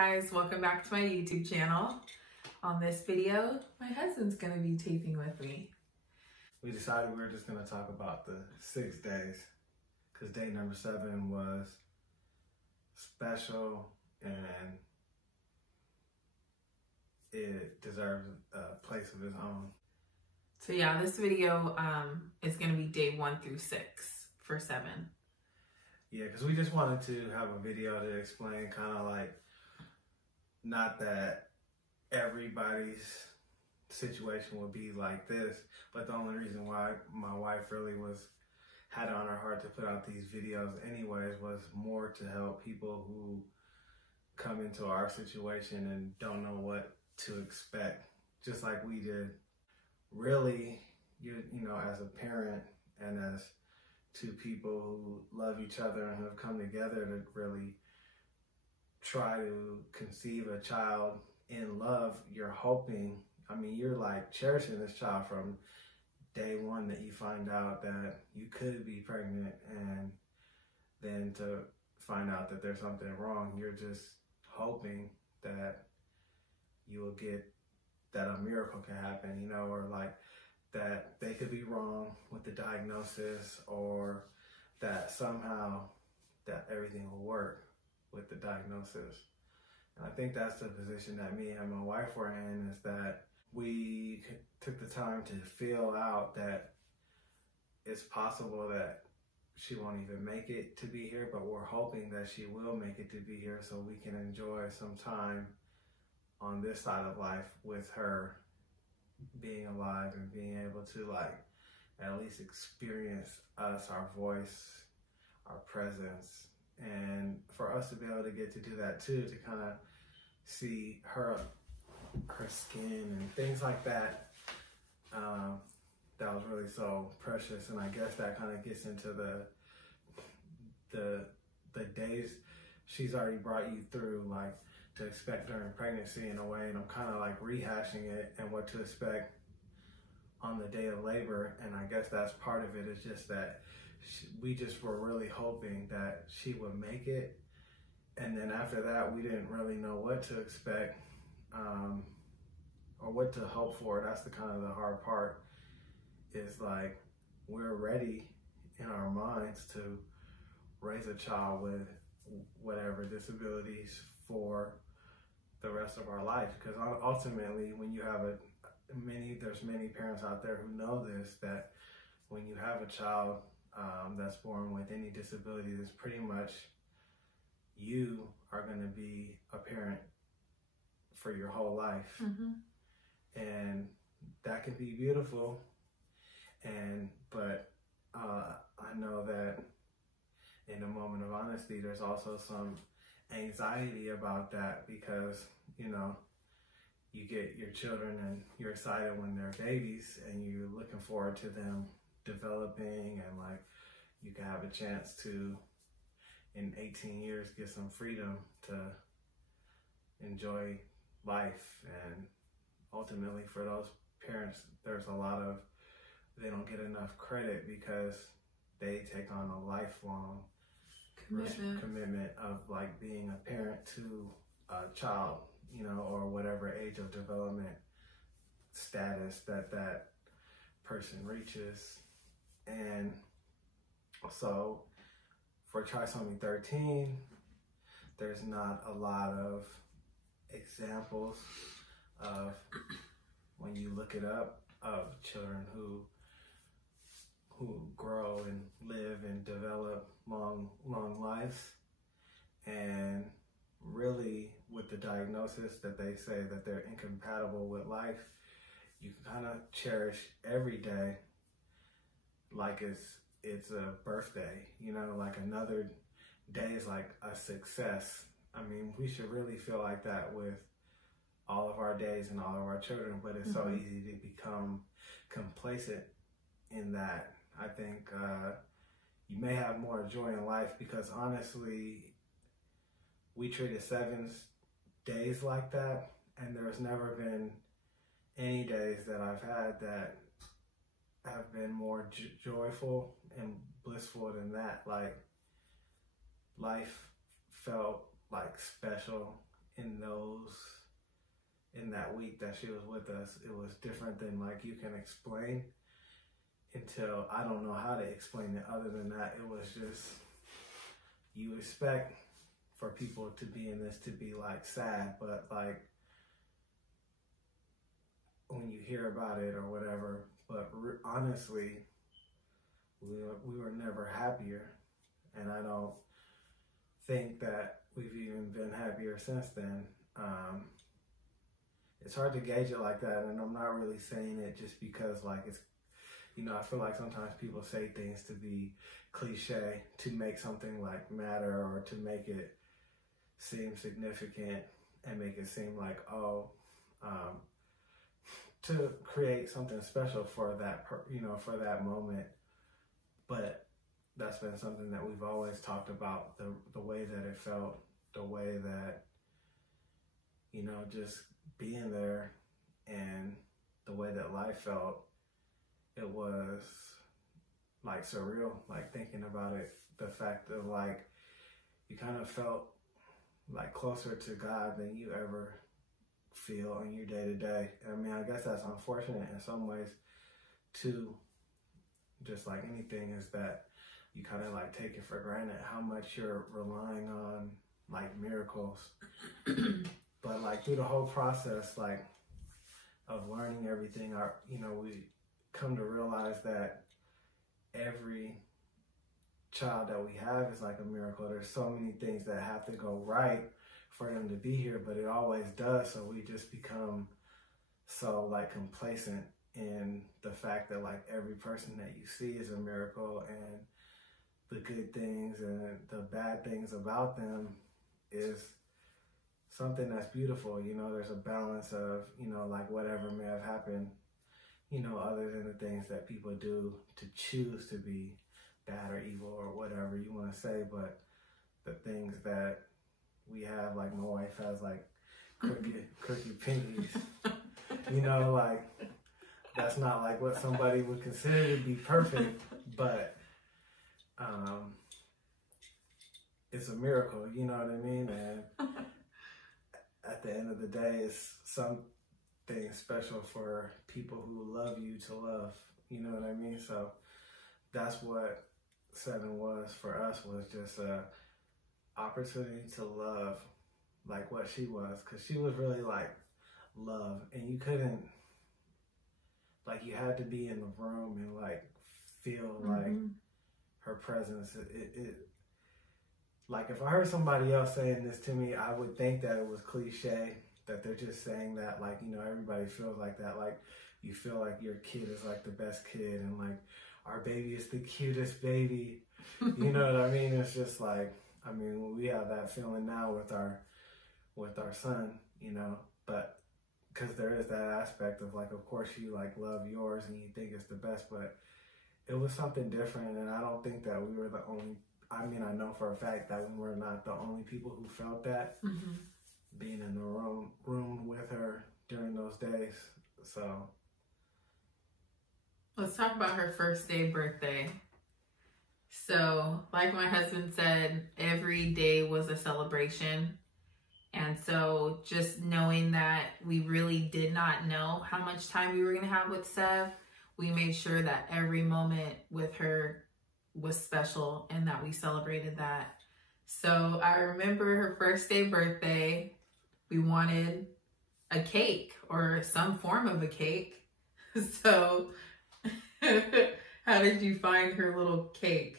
guys, welcome back to my YouTube channel. On this video, my husband's gonna be taping with me. We decided we were just gonna talk about the 6 days because day number 7 was special and it deserves a place of its own. So yeah, this video is gonna be day 1 through 6 for Sevyn. Yeah, because we just wanted to have a video to explain kind of like, not that everybody's situation would be like this, but the only reason why my wife really had it on her heart to put out these videos anyways was more to help people who come into our situation and don't know what to expect, just like we did. Really, you know, as a parent and as two people who love each other and have come together to really try to conceive a child in love, you're hoping, I mean, you're like cherishing this child from day 1 that you find out that you could be pregnant, and then to find out that there's something wrong, you're just hoping that you will get, that a miracle can happen, you know, or like that they could be wrong with the diagnosis, or that somehow that everything will work with the diagnosis. And I think that's the position that me and my wife were in, is that we took the time to feel out that it's possible that she won't even make it to be here, but we're hoping that she will make it to be here so we can enjoy some time on this side of life with her being alive and being able to like at least experience us, our voice, our presence, and for us to be able to get to do that too, to kind of see her skin and things like that. That was really so precious, and I guess that kind of gets into the days she's already brought you through, like to expect during pregnancy in a way, and I'm kind of like rehashing it and what to expect on the day of labor. And I guess that's part of it, is just that we just were really hoping that she would make it, and then after that we didn't really know what to expect or what to hope for. That's the kind of the hard part, is like we're ready in our minds to raise a child with whatever disabilities for the rest of our life, because ultimately when you have there's many parents out there who know this, that when you have a child that's born with any disability, it's pretty much you are going to be a parent for your whole life. Mm-hmm. And that can be beautiful, but I know that in a moment of honesty, there's also some anxiety about that, because, you know, you get your children and you're excited when they're babies and you're looking forward to them developing, and like you can have a chance to, in 18 years, get some freedom to enjoy life. And ultimately for those parents, there's a lot of, they don't get enough credit because they take on a lifelong commitment of like being a parent to a child, you know, or whatever age of development status that person reaches. And so for trisomy 13, there's not a lot of examples of, when you look it up, of children who grow and live and develop long lives. And really, with the diagnosis that they say that they're incompatible with life, you can kind of cherish every day like it's a birthday, you know, like another day is like a success. I mean, we should really feel like that with all of our days and all of our children, but it's so easy to become complacent in that. I think you may have more joy in life, because honestly, we treated Sevyn's days like that, and there's never been any days that I've had that have been more joyful and blissful than that. Like, life felt like special in that week that she was with us, it was different than like you can explain until I don't know how to explain it. Other than that, it was just, you expect for people to be in this to be like sad, but like when you hear about it or whatever, but honestly, we were never happier, and I don't think that we've even been happier since then. It's hard to gauge it like that, and I'm not really saying it just because like it's, you know, I feel like sometimes people say things to be cliche, to make something like matter, or to make it seem significant and make it seem like, to create something special for that, for that moment. But that's been something that we've always talked about, the way that it felt, the way that, you know, just being there, and the way that life felt. It was like surreal, like thinking about it, the fact of like, you kind of felt like closer to God than you ever feel in your day to day. I mean, I guess that's unfortunate in some ways too, just like anything, is that you kind of like take it for granted how much you're relying on like miracles. But like through the whole process, like of learning everything, we come to realize that every child that we have is like a miracle. There's so many things that have to go right for them to be here, but it always does. So we just become so like complacent in the fact that like every person that you see is a miracle, and the good things and the bad things about them is something that's beautiful. You know, there's a balance of, you know, like whatever may have happened, you know, other than the things that people do to choose to be bad or evil or whatever you want to say, but the things that we have, like my wife has like crooked pinkies, you know, like that's not like what somebody would consider to be perfect, but it's a miracle, you know what I mean? And at the end of the day, it's something special for people who love you to love, you know what I mean? So that's what Sevyn was for us, was just a opportunity to love like what she was, because she was really like love, and you couldn't, like, you had to be in the room and like feel like her presence. It like, if I heard somebody else saying this to me, I would think that it was cliche, that they're just saying that, like, you know, everybody feels like that. Like, you feel like your kid is like the best kid, and like, our baby is the cutest baby. You know what I mean? It's just like, I mean, we have that feeling now with our son, you know, but because there is that aspect of like, of course you like love yours and you think it's the best, but it was something different. And I don't think that we were the only, I mean, I know for a fact that we were not the only people who felt that, being in the room with her during those days. So let's talk about her first day birthday. So like my husband said, every day was a celebration. And so just knowing that we really did not know how much time we were going to have with Sev, we made sure that every moment with her was special and that we celebrated that. So I remember her first day birthday, we wanted a cake or some form of a cake. So how did you find her little cake?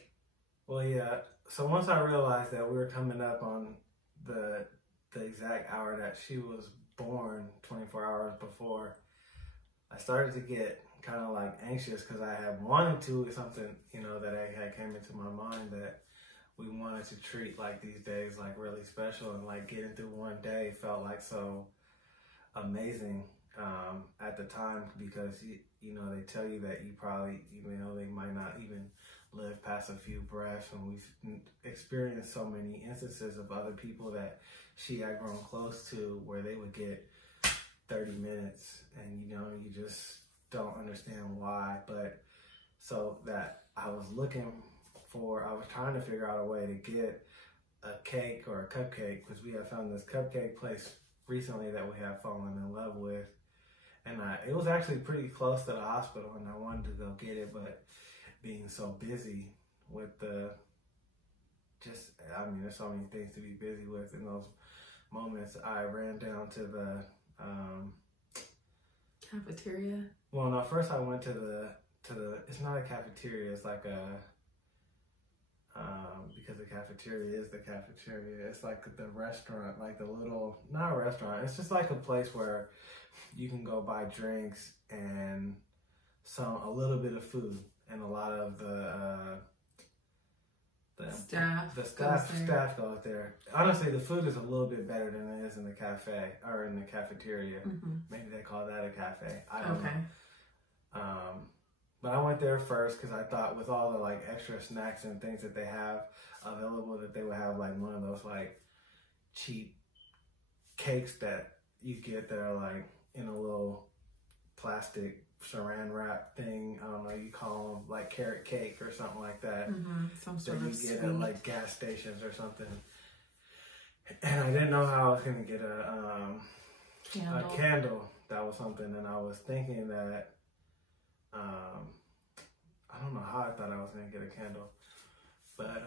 Well, yeah. So once I realized that we were coming up on the exact hour that she was born, 24 hours before, I started to get kind of like anxious, because I had wanted to, something, you know, that had came into my mind, that we wanted to treat like these days like really special, and like getting through one day felt like so amazing at the time, because you know, they tell you that you probably, you know, they might not even live past a few breaths, and we've experienced so many instances of other people that she had grown close to where they would get 30 minutes, and you know, you just don't understand why. But so that I was trying to figure out a way to get a cake or a cupcake, because we have found this cupcake place recently that we have fallen in love with. And it was actually pretty close to the hospital, and I wanted to go get it, but being so busy with there's so many things to be busy with in those moments. I ran down to the cafeteria. Well, no, first I went to the it's not a cafeteria, it's like because the cafeteria is the cafeteria. It's like the restaurant, like the little, not a restaurant, it's just like a place where you can go buy drinks and a little bit of food, and a lot of the staff goes there. Honestly, the food is a little bit better than it is in the cafe or in the cafeteria. Mm-hmm. Maybe they call that a cafe. I don't know. But I went there first because I thought with all the like extra snacks and things that they have available, that they would have like one of those like cheap cakes that you get that are like in a little plastic saran wrap thing. I don't know, you call them like carrot cake or something like that. Mm-hmm. Some sort of you get at like gas stations or something. And I didn't know how I was gonna get a candle. That was something, and I was thinking that I don't know how I thought I was gonna get a candle, but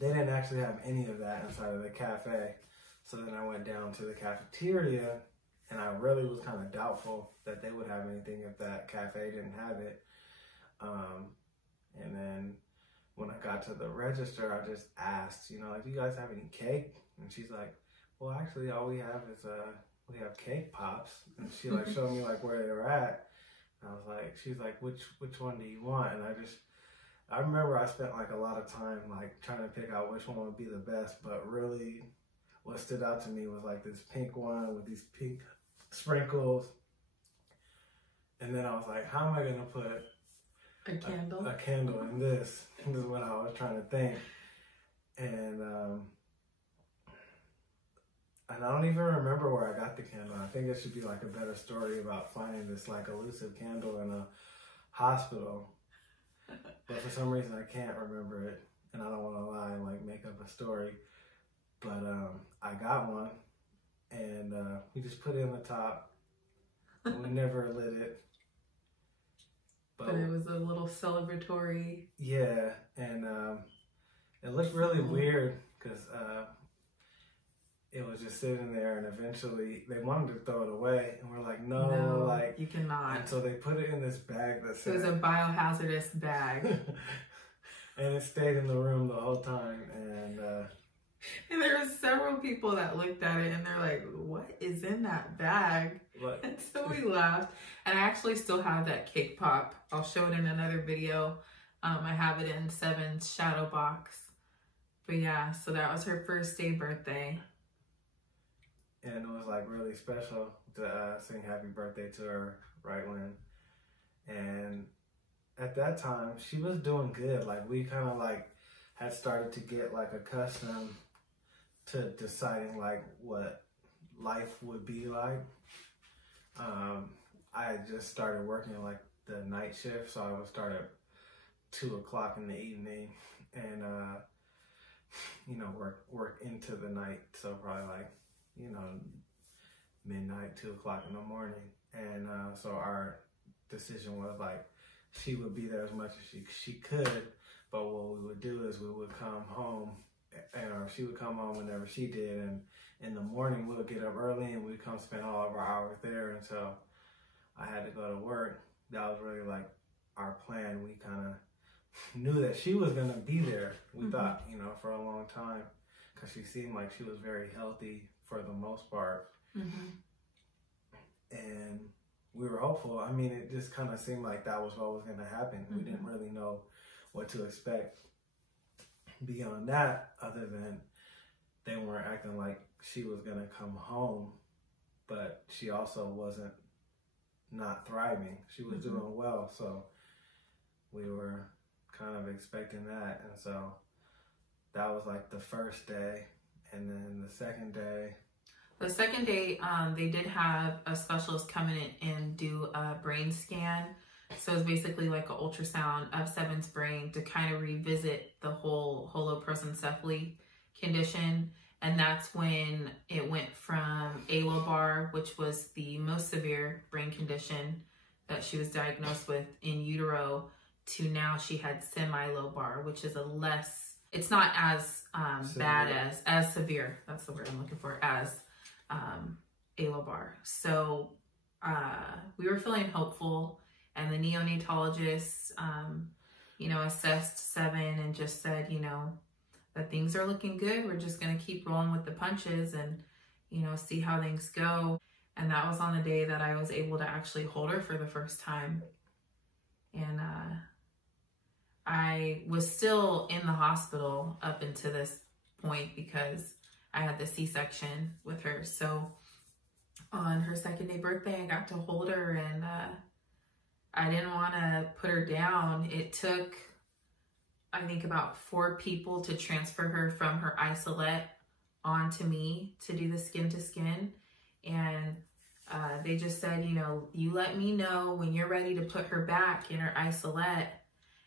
they didn't actually have any of that inside of the cafe. So then I went down to the cafeteria, and I really was kind of doubtful that they would have anything if that cafe didn't have it. And then when I got to the register, I just asked, you know, like, do you guys have any cake? And she's like, well, actually, all we have is we have cake pops. And she like showed me like where they were at. And I was like, she's like, which one do you want? And I remember I spent like a lot of time like trying to pick out which one would be the best, but really what stood out to me was like this pink one with these pink sprinkles. And then I was like, how am I gonna put a candle in this? This is what I was trying to think. And I don't even remember where I got the candle. I think it should be like a better story about finding this like elusive candle in a hospital. But for some reason I can't remember it, and I don't want to lie and like make up a story. But I got one, and we just put it in the top. We never lit it. But it was a little celebratory. Yeah, and it looked really weird because it was just sitting there, and eventually they wanted to throw it away, and we're like, no, like you cannot. And so they put it in this bag that said, it was a biohazardous bag, and it stayed in the room the whole time. And there were several people that looked at it, and they're like, "What is in that bag?" What? And so we laughed. And I actually still have that cake pop. I'll show it in another video. I have it in Sevyn's shadow box. But yeah, so that was her first day birthday. And it was like really special to sing happy birthday to her right when. And at that time, she was doing good. Like we kind of like had started to get like accustomed to deciding like what life would be like. I had just started working like the night shift, so I would start at 2 o'clock in the evening and you know, work into the night, so probably like, you know, midnight, 2 o'clock in the morning. And so our decision was like, she would be there as much as she could, but what we would do is we would come home, or she would come home whenever she did, and in the morning we would get up early and we'd come spend all of our hours there until I had to go to work. That was really like our plan. We kind of knew that she was going to be there. We thought, you know, for a long time, because she seemed like she was very healthy for the most part. And we were hopeful. I mean, it just kind of seemed like that was what was going to happen. We didn't really know what to expect beyond that, other than they weren't acting like she was going to come home, but she also wasn't not thriving. She was doing well, so we were kind of expecting that. And so that was like the first day. And then the second day, they did have a specialist come in and do a brain scan So it's basically like an ultrasound of Sevyn's brain to kind of revisit the whole holoprosencephaly condition. And that's when it went from alobar, which was the most severe brain condition that she was diagnosed with in utero, to now she had semi-lobar, which is a less, it's not as bad as severe, that's the word I'm looking for, as alobar. So we were feeling hopeful, and the neonatologist, you know, assessed Sevyn and just said, you know, that things are looking good. We're just going to keep rolling with the punches and, you know, see how things go. And that was on the day that I was able to actually hold her for the first time. And I was still in the hospital up until this point because I had the C-section with her. So on her second day birthday, I got to hold her, and I didn't want to put her down. It took, I think, about 4 people to transfer her from her isolette onto me to do the skin to skin. And they just said, you know, you let me know when you're ready to put her back in her isolette.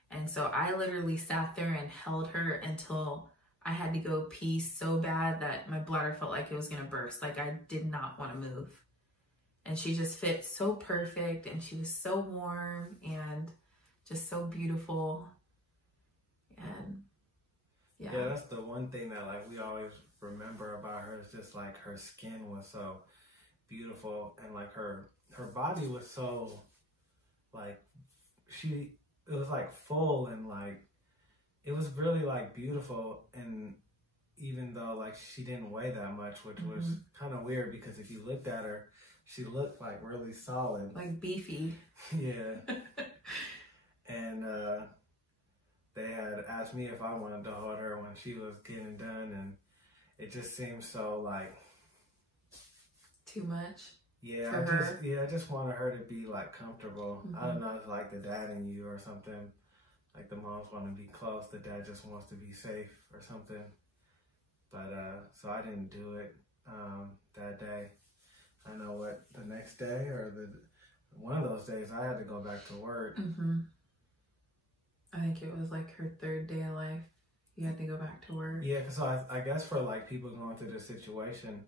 And so I literally sat there and held her until I had to go pee so bad that my bladder felt like it was going to burst. Like, I did not want to move. And she just fit so perfect, and she was so warm and just so beautiful. And yeah, that's the one thing that like we always remember about her, is just like her skin was so beautiful, and like her body was so like, it was like full, and like it was really like beautiful. And even though like she didn't weigh that much, which was kind of weird, because if you looked at her, she looked like really solid, like beefy. Yeah. And they had asked me if I wanted to hold her when she was getting done, and it just seemed so like too much. Yeah, I just wanted her to be like comfortable. I don't know, it's like the dad in you or something. Like the moms want to be close, the dad just wants to be safe or something. But so I didn't do it that day. I know what, the next day or one of those days I had to go back to work. I think it was like her 3rd day of life. You had to go back to work. Yeah, because I guess for like people going through this situation,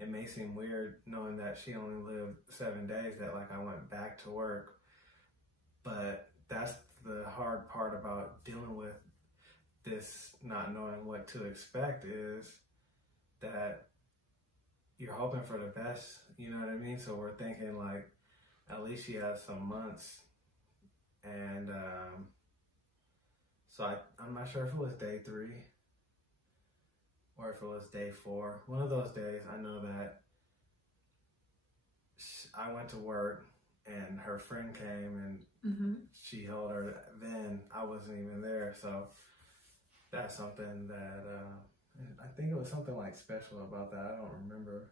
it may seem weird knowing that she only lived 7 days, that like I went back to work. But that's the hard part about dealing with this, not knowing what to expect, is that you're hoping for the best, you know what I mean? So we're thinking like, at least she has some months. And so I'm not sure if it was day 3 or if it was day 4. One of those days, I know that I went to work and her friend came and she held her. Then I wasn't even there, so that's something that I think it was something like special about that. I don't remember.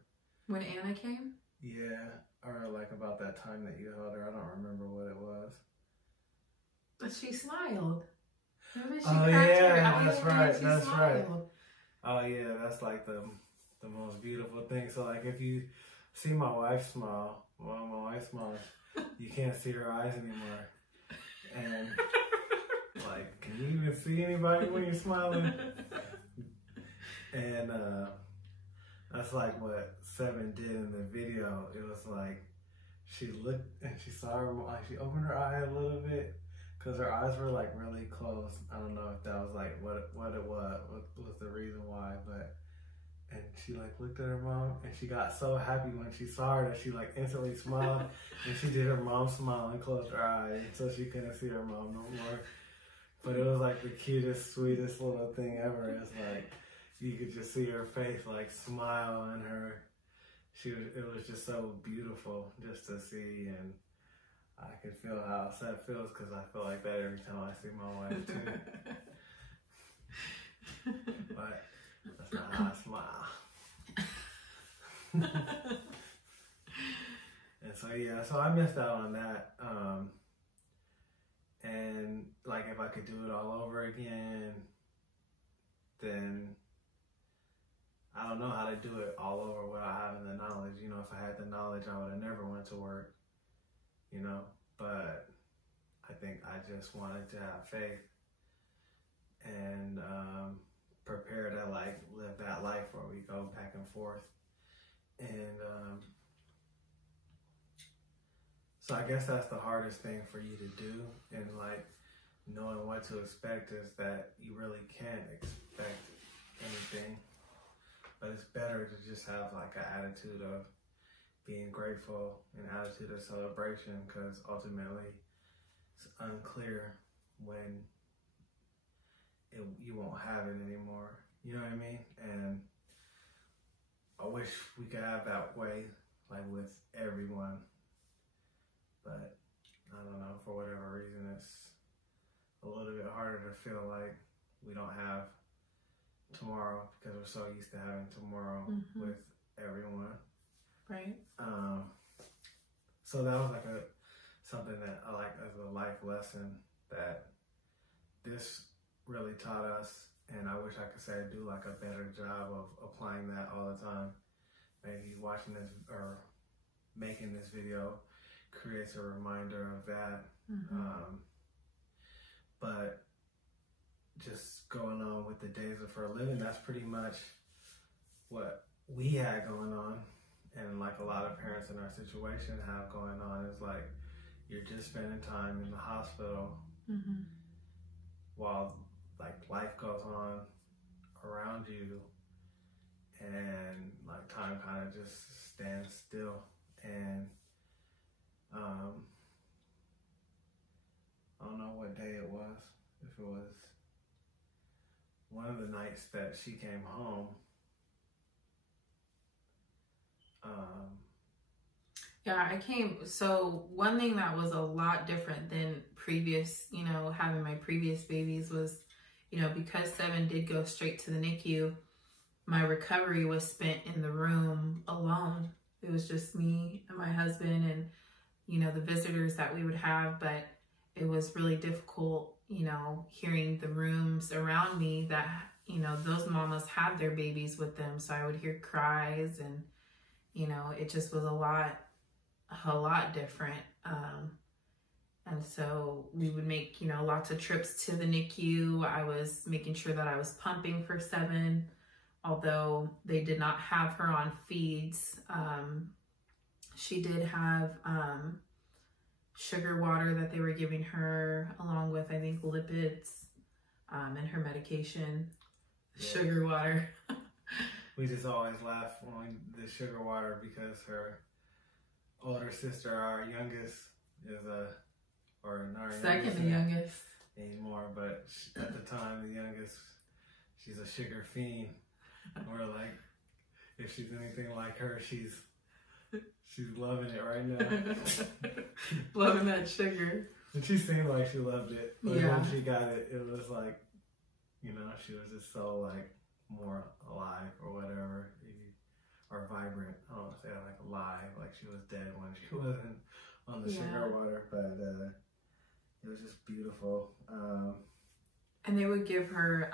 When Anna came? Yeah, or like about that time that you held her. I don't remember what it was. But she smiled. Remember, she that's right. That's smiled. Right. Oh yeah, that's like the most beautiful thing. So like if you see my wife smile, well, my wife smiles, you can't see her eyes anymore. And like, can you even see anybody when you're smiling? And that's like what Sevyn did in the video. It was like she looked and she saw her, like she opened her eye a little bit, because her eyes were like really close. I don't know if that was like what it was the reason why, but, and she like looked at her mom and she got so happy when she saw her that she like instantly smiled, and she did her mom smile and closed her eyes so she couldn't see her mom no more. But it was like the cutest, sweetest little thing ever. It's like you could just see her face like smile, and it was just so beautiful just to see. And I can feel how Seth feels, because I feel like that every time I see my wife too. But that's not how I smile. And so yeah, so I missed out on that. And like if I could do it all over again, then I don't know how to do it all over without having the knowledge. You know, if I had the knowledge, I would have never went to work. You know, but I think I just wanted to have faith and prepare to like live that life where we go back and forth. And so I guess that's the hardest thing for you to do, and like knowing what to expect is that you really can't expect anything, but it's better to just have like an attitude of being grateful, an attitude of celebration, because ultimately it's unclear when you won't have it anymore. You know what I mean? And I wish we could have that way, like with everyone, but I don't know, for whatever reason, it's a little bit harder to feel like we don't have tomorrow because we're so used to having tomorrow with everyone. Right. So that was like something that I like as a life lesson that this really taught us, and I wish I could say I do like a better job of applying that all the time. Maybe watching this or making this video creates a reminder of that. But just going on with the days of her living, that's pretty much what we had going on, and like a lot of parents in our situation have going on, is like you're just spending time in the hospital while like life goes on around you, and like time kind of just stands still. And I don't know what day it was, if it was one of the nights that she came home. Yeah, so one thing that was a lot different than previous, having my previous babies was, because Sevyn did go straight to the NICU, my recovery was spent in the room alone. It was just me and my husband and, the visitors that we would have, but it was really difficult, hearing the rooms around me that, those mamas had their babies with them. So I would hear cries and, it just was a lot different. And so we would make, lots of trips to the NICU. I was making sure that I was pumping for Sevyn, although they did not have her on feeds. She did have sugar water that they were giving her, along with, I think, lipids and her medication. Yeah. Sugar water. We just always laugh when the sugar water, because her older sister, our youngest, is second youngest anymore, but at the time, the youngest, she's a sugar fiend. We're like, if she's anything like her, she's loving it right now. Loving that sugar. And she seemed like she loved it. But when she got it, it was like, she was just so like more alive or whatever, or vibrant. I don't want to say like alive, like she was dead when she wasn't on the sugar water, but it was just beautiful. And they would give her,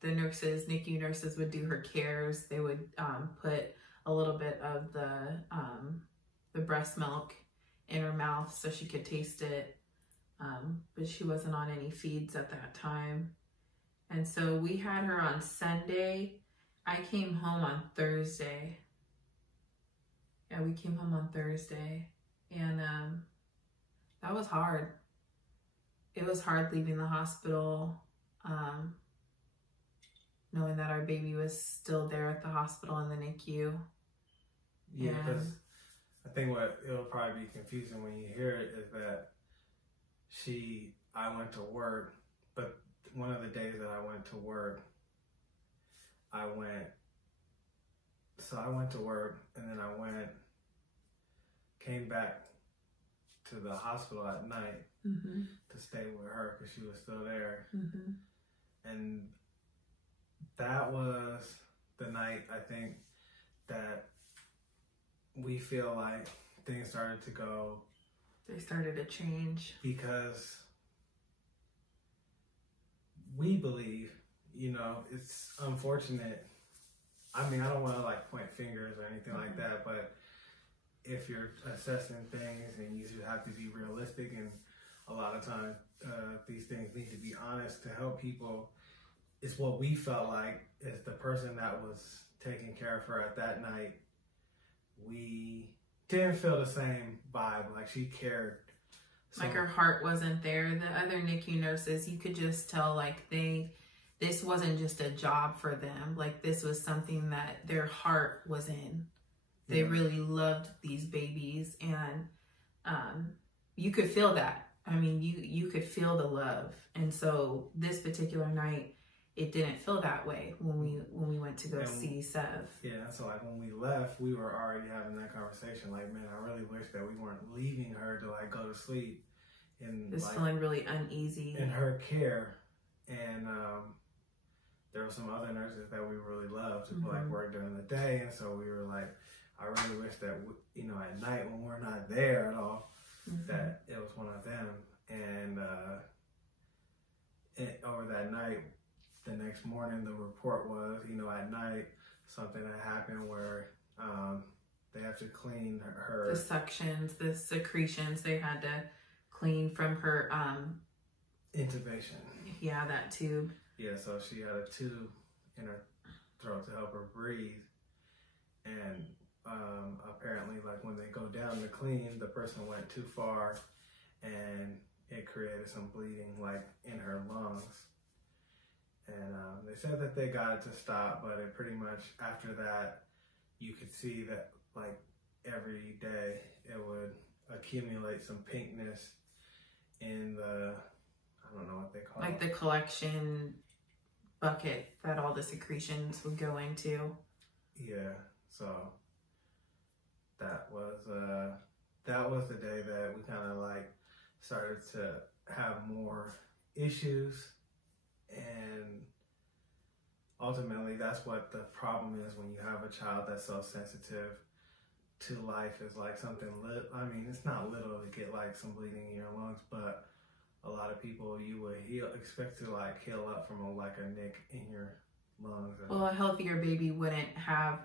the NICU nurses would do her cares, they would put a little bit of the breast milk in her mouth so she could taste it. But she wasn't on any feeds at that time. And so we had her on Sunday. I came home on Thursday. Yeah, we came home on Thursday. And that was hard. It was hard leaving the hospital, knowing that our baby was still there at the hospital in the NICU. Yeah, because I think what it'll probably be confusing when you hear it is that I went to work, but one of the days that I went to work, I went to work, and then I came back to the hospital at night to stay with her because she was still there. And that was the night, I think, that we feel like things started to go. They started to change. Because we believe, it's unfortunate. I mean, I don't want to like point fingers or anything like that, but if you're assessing things and you have to be realistic, and a lot of times these things need to be honest to help people. It's what we felt like as the person that was taking care of her at that night. We didn't feel the same vibe, like she cared. So, like her heart wasn't there. The other NICU nurses, you could just tell like this wasn't just a job for them. Like this was something that their heart was in. They really loved these babies, and you could feel that. I mean, you could feel the love. And so this particular night, it didn't feel that way when we went to go see Sev. Yeah, so like when we left, we were already having that conversation. Like, man, I really wish that we weren't leaving her to like go to sleep and just like, feeling really uneasy in her care. And there were some other nurses that we really loved to like work during the day, and so we were like, I really wish that you know, at night when we're not there at all, that it was one of them. And over that night, the next morning, the report was, you know, at night, something had happened where they have to clean her. The suctions, the secretions they had to clean from her. Intubation. Yeah, that tube. Yeah, so she had a tube in her throat to help her breathe. And apparently, like when they go down to clean, the person went too far and it created some bleeding like in her lungs. And they said that they got it to stop, but it pretty much after that, you could see that like every day it would accumulate some pinkness in the, I don't know what they call it. Like the collection bucket that all the secretions would go into. Yeah, so that was the day that we kind of like started to have more issues. And ultimately, that's what the problem is when you have a child that's so sensitive to life. Is like something I mean, it's not little to get like some bleeding in your lungs, but a lot of people you would expect to like heal up from a nick in your lungs. Well, a healthier baby wouldn't have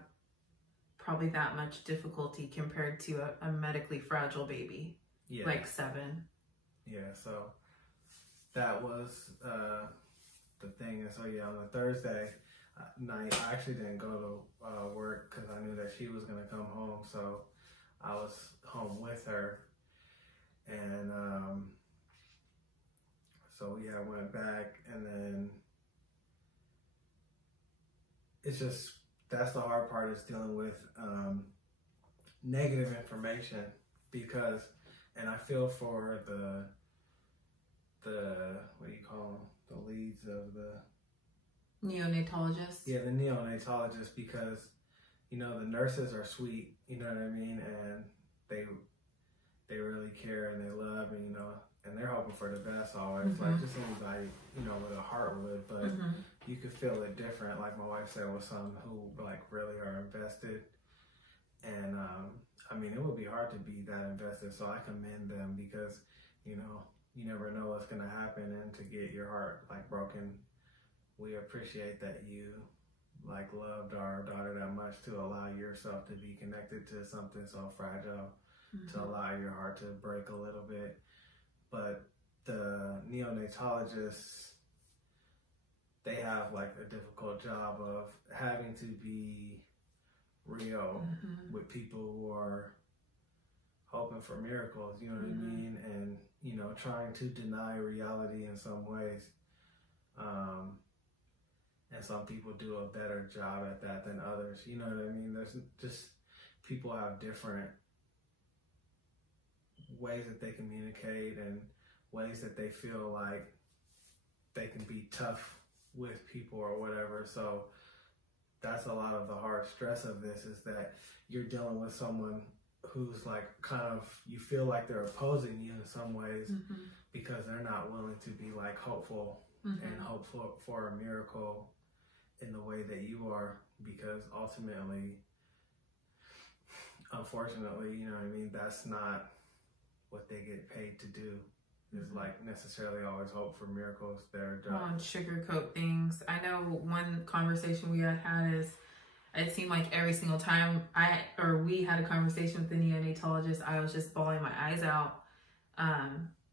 probably that much difficulty compared to a medically fragile baby, like Sevyn. Yeah, so that was the thing. And so on the Thursday night, I actually didn't go to work because I knew that she was going to come home, so I was home with her. And so I went back, and then it's just, that's the hard part, is dealing with negative information, because, and I feel for the what do you call them, the leads of the neonatologists. Yeah, the neonatologists, because you know the nurses are sweet, you know what I mean, and they really care and they love, and you know, and they're hoping for the best always, like just anybody, you know, with a heart would, but you could feel it different, like my wife said, with some who like really are invested. And I mean, it would be hard to be that invested, so I commend them, because you know, you never know what's going to happen, and to get your heart like broken, we appreciate that you like loved our daughter that much to allow yourself to be connected to something so fragile, to allow your heart to break a little bit. But the neonatologists, they have like a difficult job of having to be real with people who are hoping for miracles, you know what I mean? And, you know, trying to deny reality in some ways. And some people do a better job at that than others, you know what I mean? There's just, people have different ways that they communicate and ways that they feel like they can be tough with people or whatever. So that's a lot of the hard stress of this, is that you're dealing with someone who's like kind of, you feel like they're opposing you in some ways, because they're not willing to be like hopeful and hope for a miracle in the way that you are, because ultimately, unfortunately, you know what I mean, that's not what they get paid to do, is like necessarily always hope for miracles. Their job. And sugarcoat things. I know one conversation we had is, it seemed like every single time we had a conversation with the neonatologist, I was just bawling my eyes out.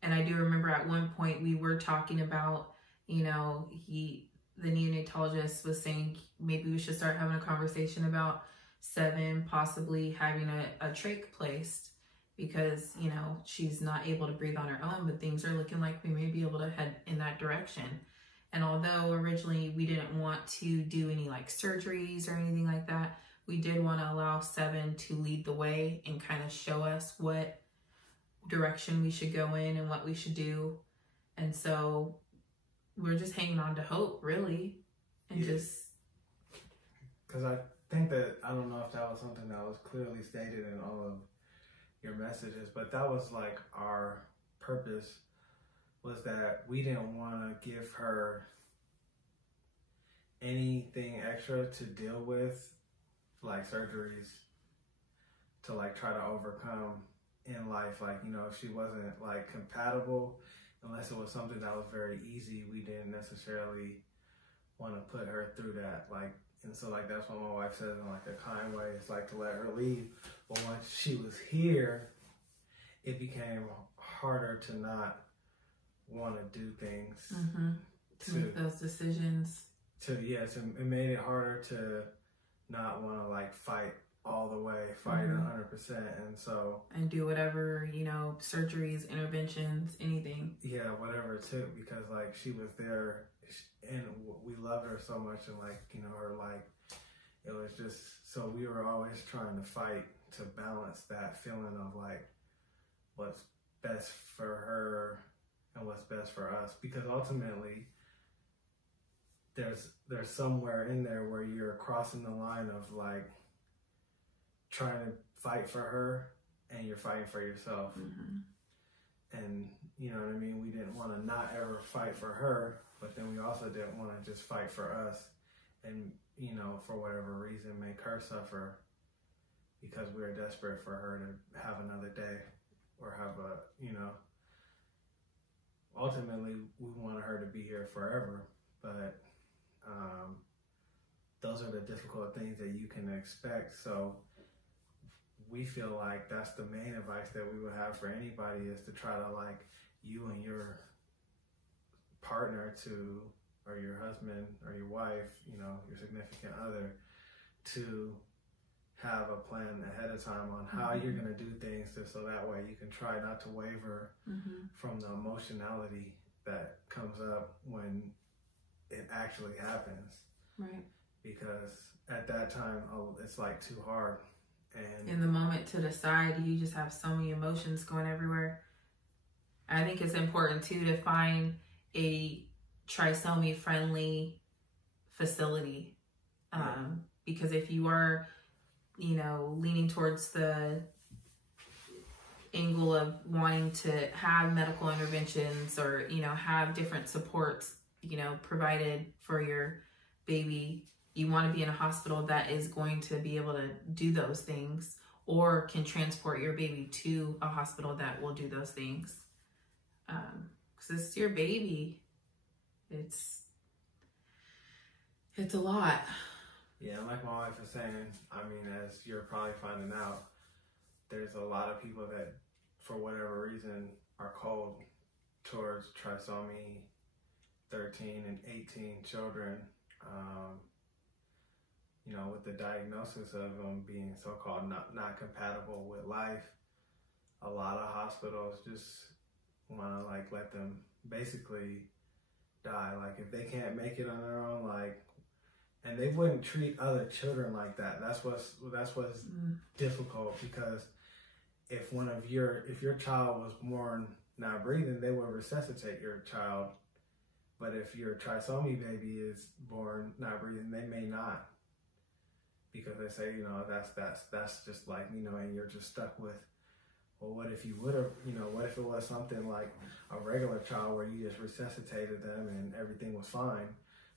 And I do remember at one point we were talking about, you know, the neonatologist was saying maybe we should start having a conversation about Sevyn possibly having a trach placed, because, you know, she's not able to breathe on her own, but things are looking like we may be able to head in that direction. And although originally we didn't want to do any like surgeries or anything like that, we did want to allow Sevyn to lead the way and kind of show us what direction we should go in and what we should do. And so we're just hanging on to hope, really. And just... Because I think that, I don't know if that was something that was clearly stated in all of your messages, but that was like our purpose, was that we didn't want to give her anything extra to deal with, like surgeries, to like try to overcome in life. Like, you know, if she wasn't like compatible, unless it was something that was very easy, we didn't necessarily want to put her through that. Like, and so like that's what my wife says in like a kind way. It's like to let her leave. But once she was here, it became harder to not want to do things. Mm-hmm. To make those decisions. It made it harder to not want to like fight all the way, fight 100%. And so... And do whatever, you know, surgeries, interventions, anything. Yeah, whatever it took, because like she was there and we loved her so much, and like, you know, her like, it was just, so we were always trying to fight to balance that feeling of like what's best for her and what's best for us, because ultimately there's somewhere in there where you're crossing the line of like trying to fight for her and you're fighting for yourself. And you know what I mean, we didn't want to not ever fight for her, but then we also didn't want to just fight for us and, you know, for whatever reason make her suffer, because we were desperate for her to have another day or have a, you know, ultimately we wanted her to be here forever. But those are the difficult things that you can expect. So we feel like that's the main advice that we would have for anybody, is to try to, like, you and your partner to, or your husband or your wife, you know, your significant other, to have a plan ahead of time on how you're going to do things, so that way you can try not to waver from the emotionality that comes up when it actually happens. Right. Because at that time, it's like too hard. And in the moment to decide, you just have so many emotions going everywhere. I think it's important too to find a trisomy friendly facility. Because if you are, you know, leaning towards the angle of wanting to have medical interventions or, you know, have different supports, you know, provided for your baby, you want to be in a hospital that is going to be able to do those things, or can transport your baby to a hospital that will do those things. Because it's your baby. It's a lot. Yeah, like my wife was saying, I mean, as you're probably finding out, there's a lot of people that, for whatever reason, are cold towards trisomy 13 and 18 children. You know, with the diagnosis of them being so-called not compatible with life, a lot of hospitals just want to like let them basically die. Like if they can't make it on their own, like, and they wouldn't treat other children like that. That's what's difficult, because if your child was born not breathing, they would resuscitate your child. But if your trisomy baby is born not breathing, they may not. Because they say, you know, that's just like, you know, and you're just stuck with, well, what if you would have, you know, what if it was something like a regular child where you just resuscitated them and everything was fine?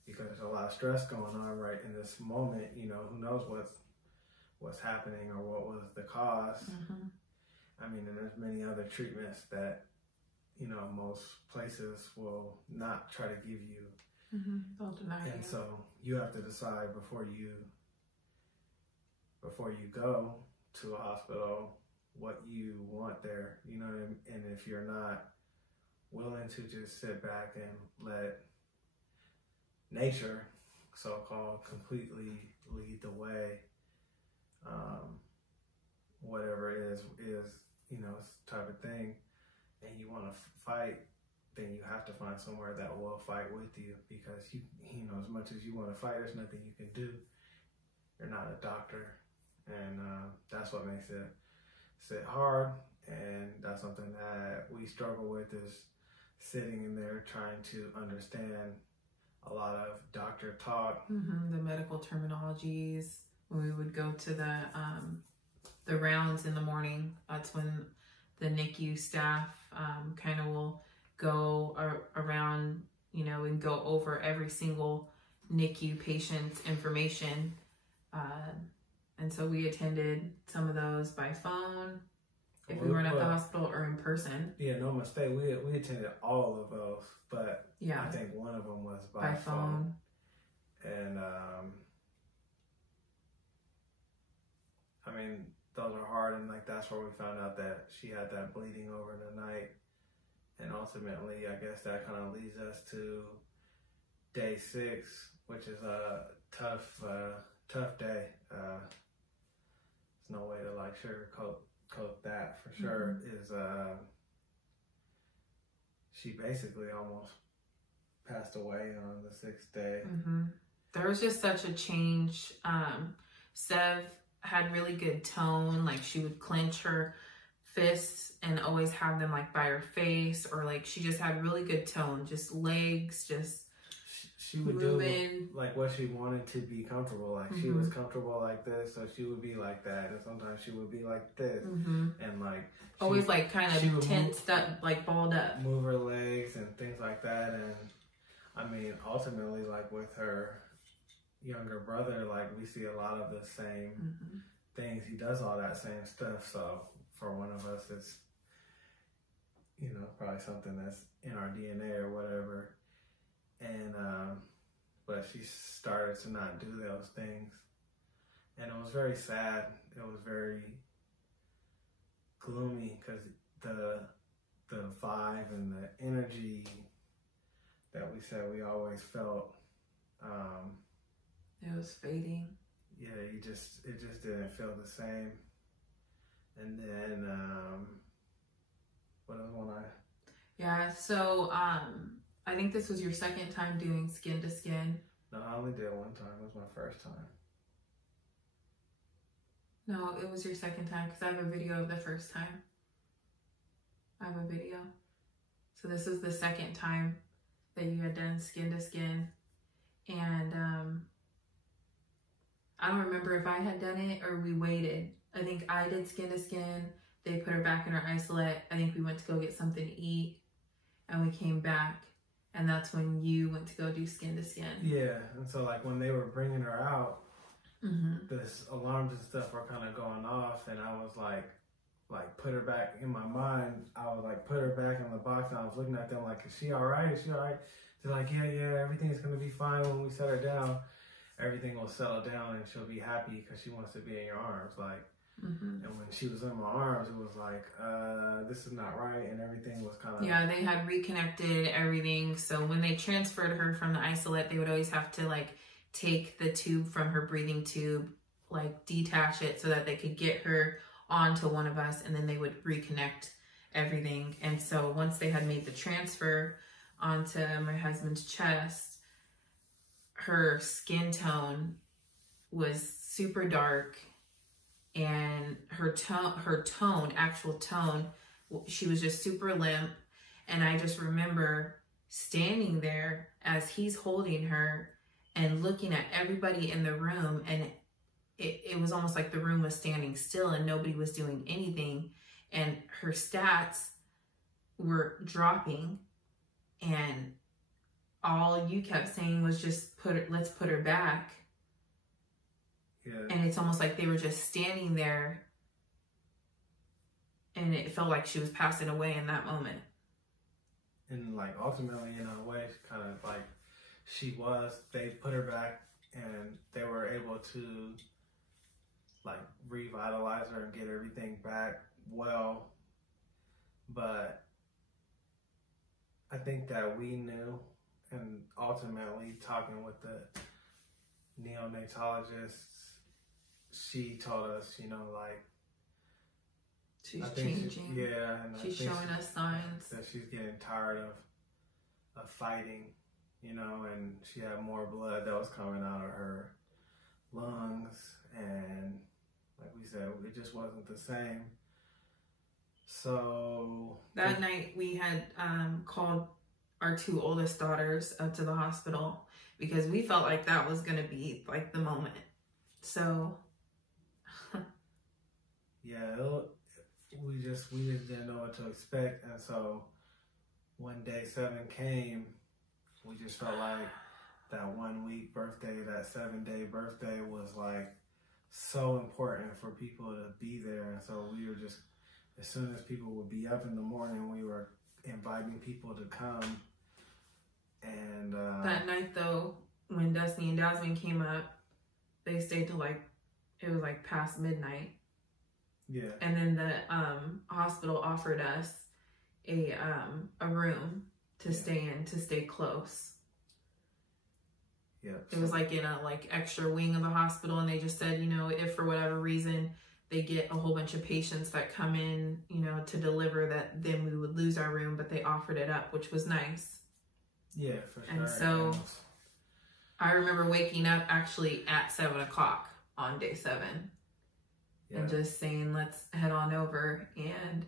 Because there's a lot of stress going on right in this moment. You know, who knows what's happening or what was the cause. I mean, and there's many other treatments that, you know, most places will not try to give you. They'll deny you. And so you have to decide before you go to a hospital what you want there, you know, and if you're not willing to just sit back and let nature, so-called, completely lead the way. Whatever it is, you know, it's the type of thing, and you want to fight, then you have to find somewhere that will fight with you, because you know, as much as you want to fight, there's nothing you can do. You're not a doctor, and that's what makes it hard, and that's something that we struggle with, is sitting in there trying to understand a lot of doctor talk. The medical terminologies. When we would go to the rounds in the morning, that's when the NICU staff kind of will go around, you know, and go over every single NICU patient's information. And so we attended some of those by phone, if we weren't at the hospital, or in person. Yeah, no mistake. We attended all of those, but yeah, I think one of them was by phone. And I mean, those are hard, and like that's where we found out that she had that bleeding over the night, and ultimately, I guess that kind of leads us to day 6, which is a tough day. There's no way to like sugarcoat that for sure. Is she basically almost passed away on the 6th day. There was just such a change. Sev had really good tone. Like, she would clench her fists and always have them like by her face, or like she just had really good tone. Just legs, just she would moving. Do like what she wanted to be comfortable. Like she was comfortable like this, so she would be like that, and sometimes she would be like this, and like always like kind of tensed up, like balled up, move her legs and things like that. And I mean, ultimately, like with her younger brother, like we see a lot of the same things. He does all that same stuff. So for one of us, it's, you know, probably something that's in our DNA or whatever. And but she started to not do those things, and it was very sad. It was very gloomy, because the vibe and the energy that we said we always felt, it was fading. Yeah, it just didn't feel the same. And then what else one I? Yeah, so I think this was your second time doing skin to skin. No, I only did it one time. It was my first time. No, it was your second time, because I have a video of the first time. I have a video. So this is the second time that you had done skin to skin. And I don't remember if I had done it or we waited. I think I did skin to skin. They put her back in her isolate. I think we went to go get something to eat, and we came back, and that's when you went to go do skin to skin. Yeah, and so like when they were bringing her out, this alarms and stuff were kind of going off, and I was like put her back in my mind. I was like put her back in the box, and I was looking at them like, is she all right? Is she all right? They're like, yeah, everything's gonna be fine when we set her down. Everything will settle down, and she'll be happy because she wants to be in your arms. Like, and when she was in my arms, it was like, this is not right, and everything was kind of... Yeah, they had reconnected everything. So when they transferred her from the isolate, they would always have to like take the tube from her breathing tube, like detach it so that they could get her onto one of us, and then they would reconnect everything. And so once they had made the transfer onto my husband's chest, her skin tone was super dark, and her actual tone, she was just super limp. And I just remember standing there as he's holding her and looking at everybody in the room, and it was almost like the room was standing still and nobody was doing anything, and her stats were dropping, and all you kept saying was just let's put her back. Yeah. And it's almost like they were just standing there, and it felt like she was passing away in that moment. And like ultimately, in a way, kind of like they put her back, and they were able to like revitalize her and get everything back well. But I think that we knew, and ultimately talking with the neonatologist, she told us, you know, like, she's changing. Yeah, and she's showing us signs that she's getting tired of fighting, you know, and she had more blood that was coming out of her lungs, and like we said, it just wasn't the same. So that night we had called our 2 oldest daughters up to the hospital because we felt like that was going to be like the moment. So yeah, we just didn't know what to expect, and so when day 7 came, we just felt like that 1 week birthday, that 7-day birthday was like so important for people to be there. And so we were just, as soon as people would be up in the morning, we were inviting people to come. And that night though, when Destiny and Jasmine came up, they stayed till like, it was like past midnight. Yeah. And then the hospital offered us a room to stay in, to stay close. Yeah. It was like in a like extra wing of the hospital, and they just said, you know, if for whatever reason they get a whole bunch of patients that come in, you know, to deliver, that then we would lose our room, but they offered it up, which was nice. Yeah, for sure. And so I remember waking up actually at 7 o'clock on day 7 and just saying, let's head on over. And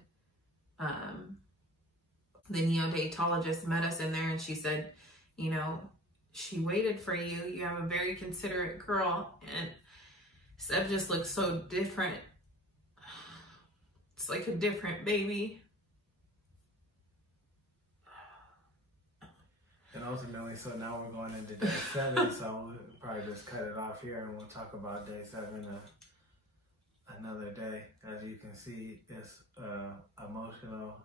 the neonatologist met us in there, and she said, you know, she waited for you. You have a very considerate girl. And Seb just looks so different. It's like a different baby. And ultimately, so now we're going into day 7, so we'll probably just cut it off here, and we'll talk about day 7 another day. As you can see, it's emotional,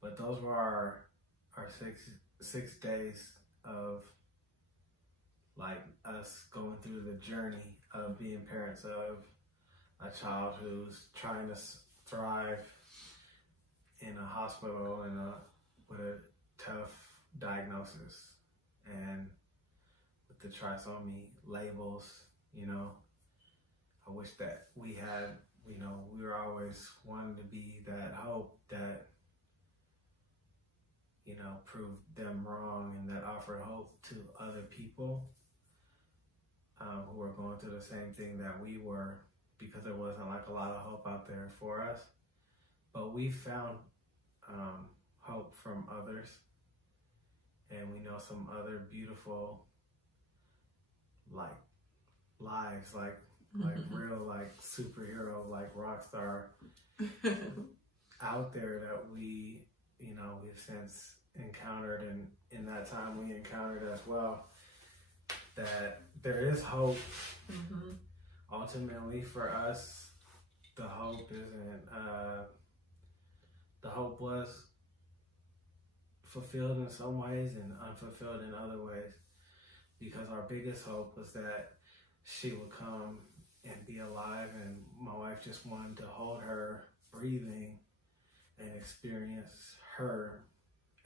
but those were our 6 days of like us going through the journey of being parents of a child who's trying to thrive in a hospital and with a tough diagnosis, and with the trisomy labels. You know, I wish that we had, you know, we were always wanting to be that hope that, you know, proved them wrong, and that offered hope to other people who were going through the same thing that we were, because there wasn't like a lot of hope out there for us. But we found hope from others, and we know some other beautiful like lives, like real like superhero, like rock star out there that we, you know, we've since encountered, and in that time we encountered as well, that there is hope. Ultimately for us, the hope isn't, the hope was fulfilled in some ways and unfulfilled in other ways, because our biggest hope was that she would come and be alive, and my wife just wanted to hold her breathing and experience her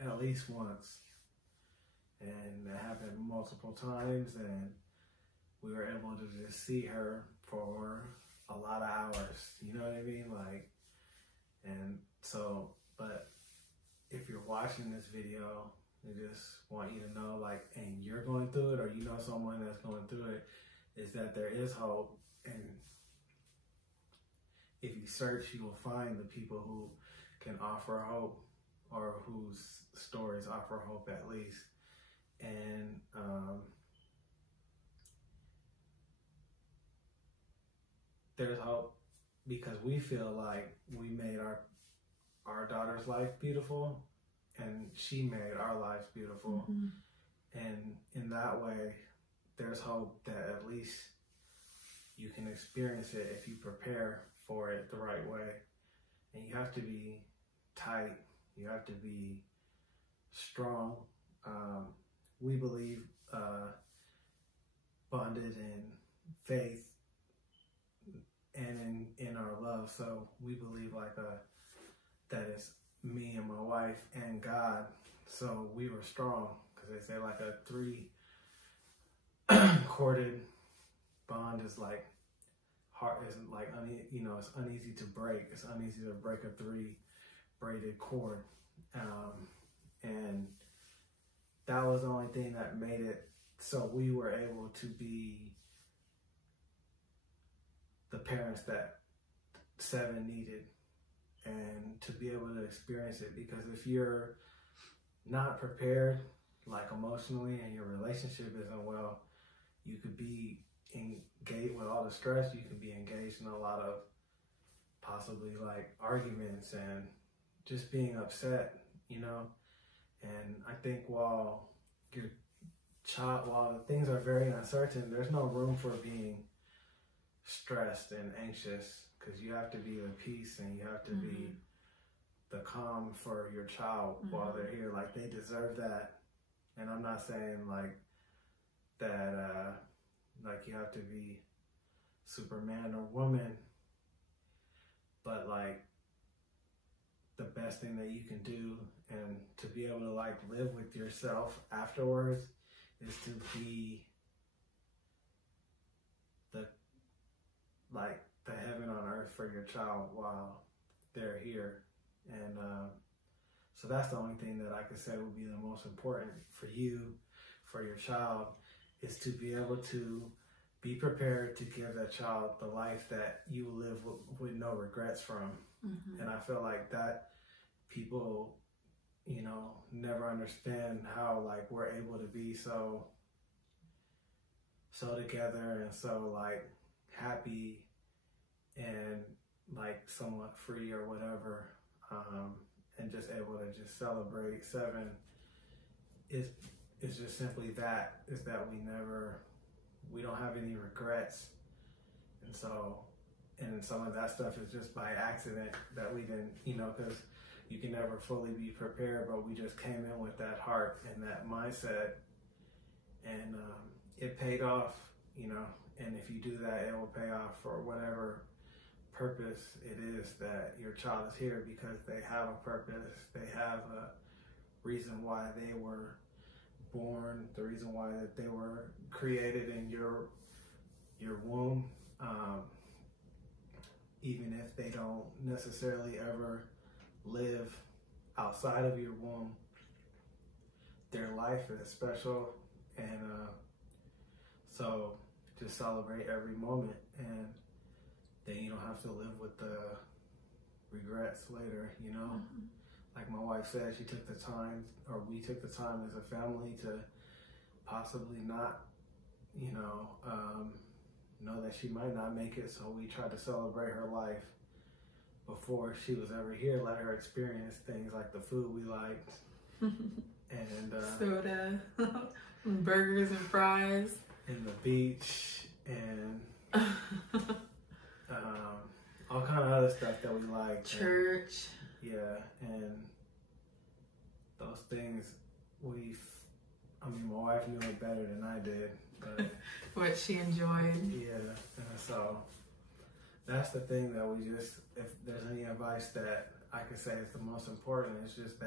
at least once. And that happened multiple times, and we were able to just see her for a lot of hours, you know what I mean? Like, and so, but if you're watching this video, I just want you to know, like, and you're going through it, or you know someone that's going through it, is that there is hope. And if you search, you will find the people who can offer hope, or whose stories offer hope at least. And there's hope because we feel like we made our daughter's life beautiful, and she made our lives beautiful. And in that way, there's hope that at least you can experience it if you prepare for it the right way. And you have to be tight. You have to be strong. We believe bonded in faith and in our love. So we believe like that me and my wife and God. So we were strong, because they say like a 3-corded bond is like hard, is like it's uneasy to break. It's uneasy to break a 3-braided cord, and that was the only thing that made it so we were able to be the parents that Sevyn needed, and to be able to experience it. Because if you're not prepared, like emotionally, and your relationship isn't well, you could be engaged with all the stress. You could be engaged in a lot of possibly like arguments and just being upset, And I think while things are very uncertain, there's no room for being stressed and anxious, because you have to be the peace and you have to be the calm for your child while they're here. Like, they deserve that. And I'm not saying like that, like you have to be Superman or woman, but like the best thing that you can do, and to be able to like live with yourself afterwards, is to be the heaven on earth for your child while they're here. And so that's the only thing that I could say would be the most important for you, for your child, is to be able to be prepared to give that child the life that you live with no regrets from. And I feel like that people, never understand how like we're able to be so together and so like happy and like somewhat free or whatever, and just able to just celebrate Sevyn is just simply that, is that we don't have any regrets. And so, and some of that stuff is just by accident that we didn't, because you can never fully be prepared, but we just came in with that heart and that mindset, and it paid off, and if you do that, it will pay off for whatever purpose it is that your child is here, because they have a purpose, they have a reason why they were born, the reason why that they were created in your womb, even if they don't necessarily ever live outside of your womb, their life is special. And so just celebrate every moment, and then you don't have to live with the regrets later, Like my wife said, she took the time, or we took the time as a family to possibly not, know that she might not make it. So we tried to celebrate her life before she was ever here, let her experience things like the food we liked, and soda, burgers and fries, and the beach, and all kind of other stuff that we liked. Church. And those things my wife knew it better than I did, but what she enjoyed. And so that's the thing that if there's any advice that I could say is the most important, it's just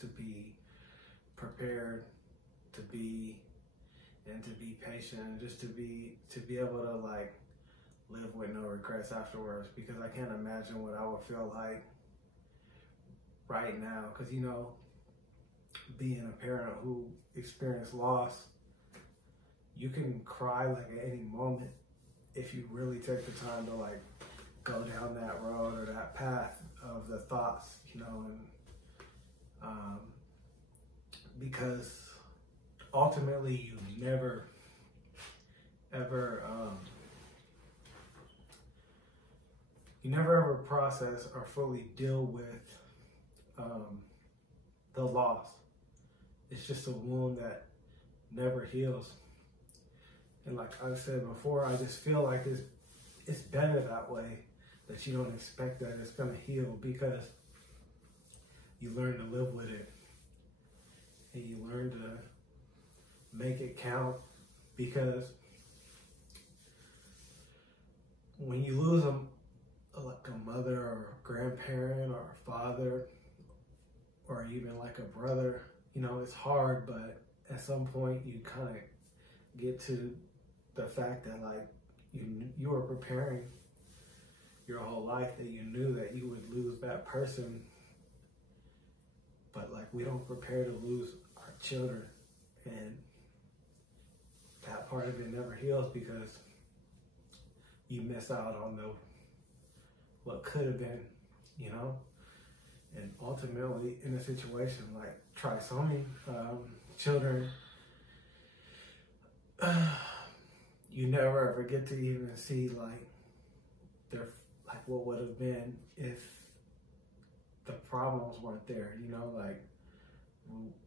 to be prepared, to be patient, and just to be able to like live with no regrets afterwards, because I can't imagine what I would feel like right now, because being a parent who experienced loss, you can cry like at any moment if you really take the time to like go down that road or that path of the thoughts, and because ultimately you never ever process or fully deal with the loss. It's just a wound that never heals. And like I said before, I just feel like it's better that way, that you don't expect that it's gonna heal, because you learn to live with it and you learn to make it count. Because when you lose like a mother or a grandparent or a father or even like a brother, you know, it's hard, but at some point you kind of get to the fact that like you were preparing your whole life, that you knew that you would lose that person, but like we don't prepare to lose our children, and that part of it never heals because you miss out on what could have been, you know. And ultimately, in a situation like trisomy, children, you never ever get to even see like what would have been if the problems weren't there, you know. Like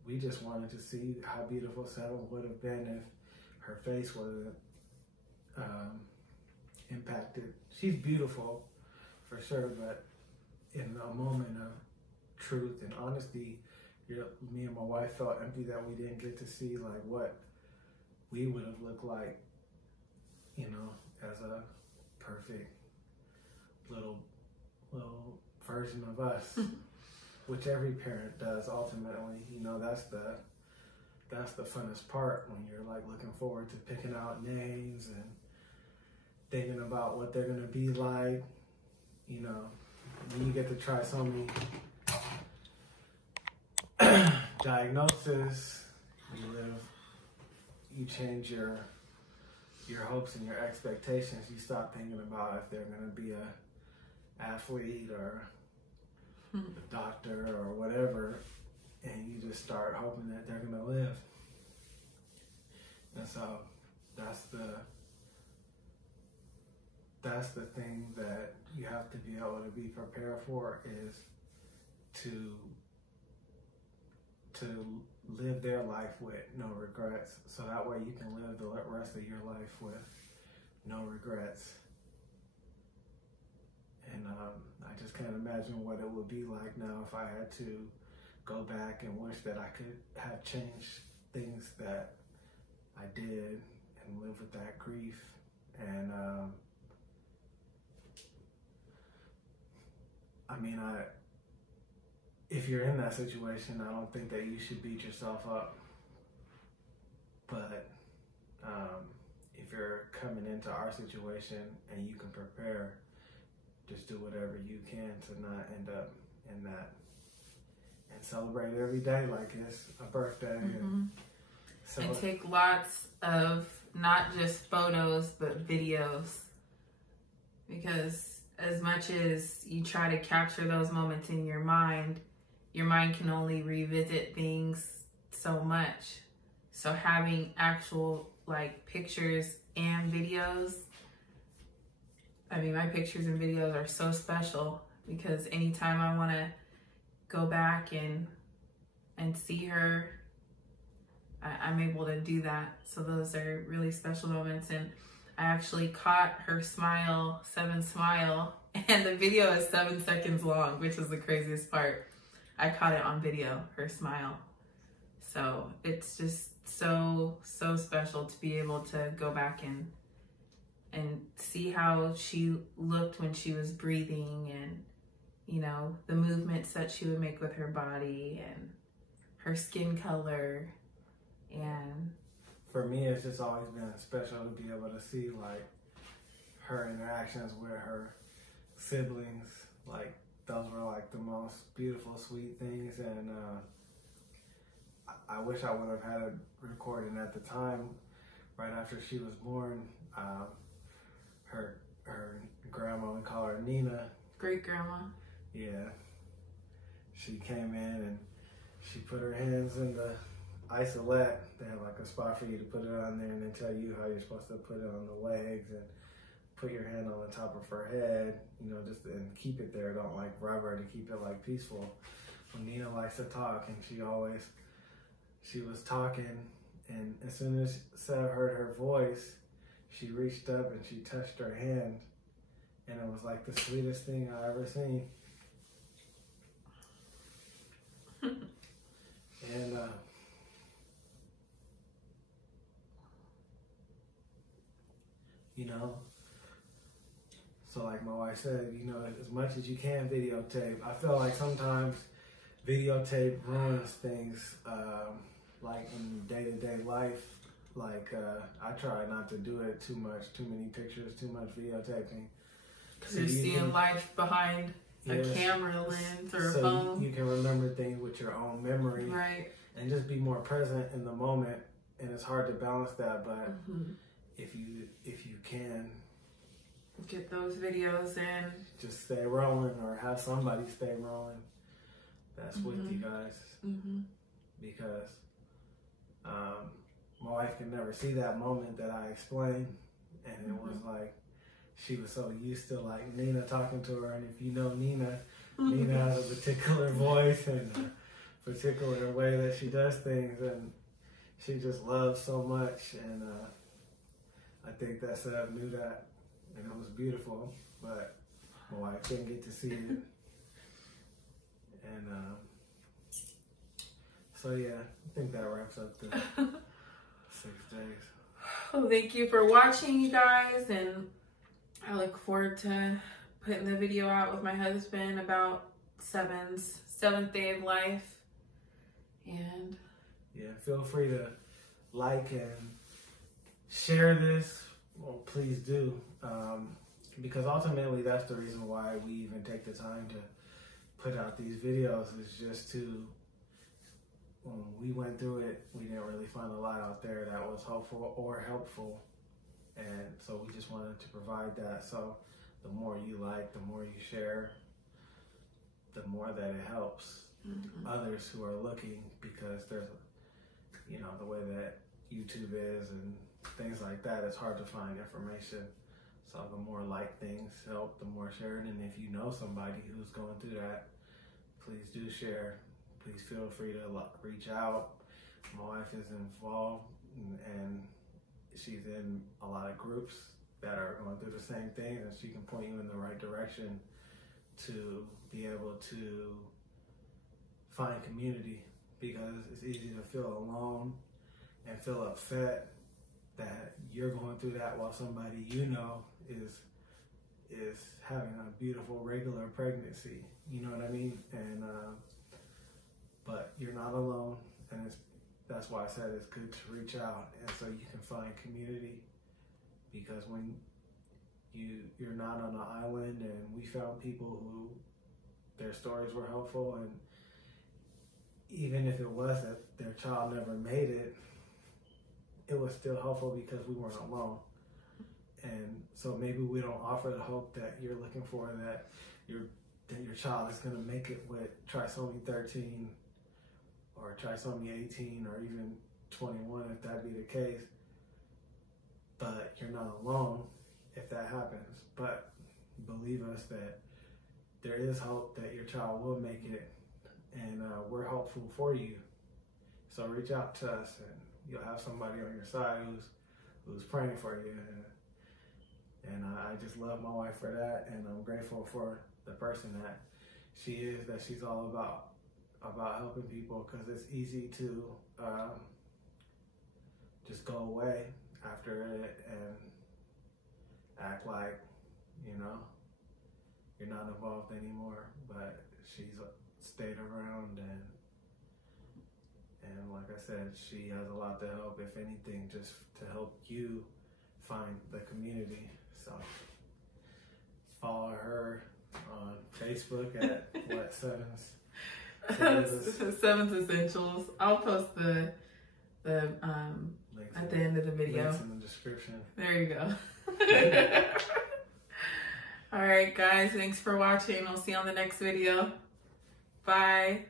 we just wanted to see how beautiful Sevyn would have been if her face wasn't impacted. She's beautiful for sure, but in a moment of truth and honesty, me and my wife felt empty that we didn't get to see like what we would have looked like, you know, as a perfect little version of us, which every parent does ultimately. You know, that's the funnest part, when you're like looking forward to picking out names and thinking about what they're gonna be like. You know, when you get to trisomy diagnosis, you change your hopes and your expectations. You stop thinking about if they're gonna be a athlete or a doctor or whatever, and you just start hoping that they're gonna live. And so that's the thing that you have to be able to be prepared for, is to live their life with no regrets, so that way you can live the rest of your life with no regrets. And I just can't imagine what it would be like now if I had to go back and wish that I could have changed things that I did and live with that grief. And I mean, if you're in that situation, I don't think that you should beat yourself up. But if you're coming into our situation and you can prepare, just do whatever you can to not end up in that, and celebrate every day like it's a birthday. And take lots of not just photos but videos, because as much as you try to capture those moments in your mind can only revisit things so much. So having actual like pictures and videos, I mean, my pictures and videos are so special, because anytime I want to go back and see her, I'm able to do that. So those are really special moments. And I actually caught her smile, Sevyn's smile, and the video is 7 seconds long, which is the craziest part. I caught it on video, her smile. So it's just so special to be able to go back and see how she looked when she was breathing, and you know, the movements that she would make with her body and her skin color. And for me, it's just always been special to be able to see like her interactions with her siblings. Like those were like the most beautiful, sweet things. And I wish I would have had it recording at the time, right after she was born. Her grandma, we call her Nina. Great grandma. Yeah. She came in and she put her hands in the isolette. They have like a spot for you to put it on there, and they tell you how you're supposed to put it on the legs, and put your hand on the top of her head, you know, just and keep it there. Don't like rub her, to keep it like peaceful. Well, Nina likes to talk, and she was talking, and as soon as Sev heard her voice, she reached up and she touched her hand, and it was like the sweetest thing I ever seen. And you know, so like my wife said, you know, as much as you can videotape. I feel like sometimes videotape ruins things, like in day-to-day life. Like, I try not to do it too much, too many pictures, too much videotaping. Because you're seeing life behind a camera lens or a phone. You can remember things with your own memory. Right. And just be more present in the moment. And it's hard to balance that, but if you can get those videos in, just stay rolling, or have somebody stay rolling that's with you guys. Because my wife can never see that moment that I explained, and it was like she was so used to like Nina talking to her, and if you know Nina, Nina has a particular voice and a particular way that she does things, and she just loves so much, and I think that Sev knew that, and it was beautiful, but my wife didn't get to see it. And so yeah, I think that wraps up the 6 days. Well, thank you for watching, you guys, and I look forward to putting the video out with my husband about Sevyn's 7th day of life. And yeah, feel free to like and share this. Well, please do, because ultimately that's the reason why we even take the time to put out these videos, is just to, when we went through it, we didn't really find a lot out there that was helpful or helpful. And so we just wanted to provide that. So the more you like, the more you share, the more that it helps others who are looking, because there's, you know, the way that YouTube is and things like that, it's hard to find information. So the more like things help, the more sharing. And if you know somebody who's going through that, please do share. Please feel free to reach out. My wife is involved, and she's in a lot of groups that are going through the same thing, and she can point you in the right direction to be able to find community, because it's easy to feel alone and feel upset that you're going through that while somebody you know is having a beautiful regular pregnancy. You know what I mean? And but you're not alone, and that's why I said it's good to reach out, and so you can find community, because when you're not on an island, and we found people who their stories were helpful, and even if it was that their child never made it, it was still helpful because we weren't alone. And so maybe we don't offer the hope that you're looking for, that your child is going to make it with trisomy 13 or trisomy 18 or even 21, if that be the case. But you're not alone if that happens. But believe us that there is hope that your child will make it, and we're hopeful for you. So reach out to us, and you'll have somebody on your side who's praying for you. And I just love my wife for that, and I'm grateful for the person that she is, that she's all about helping people, because it's easy to just go away after it and act like, you know, you're not involved anymore. But she's stayed around, and like I said, she has a lot to help, if anything, just to help you find the community. So follow her on Facebook at what, Sevens? Sevens Essentials. I'll post the at the end of the video. Links in the description. There you go. All right, guys. Thanks for watching. I'll see you on the next video. Bye.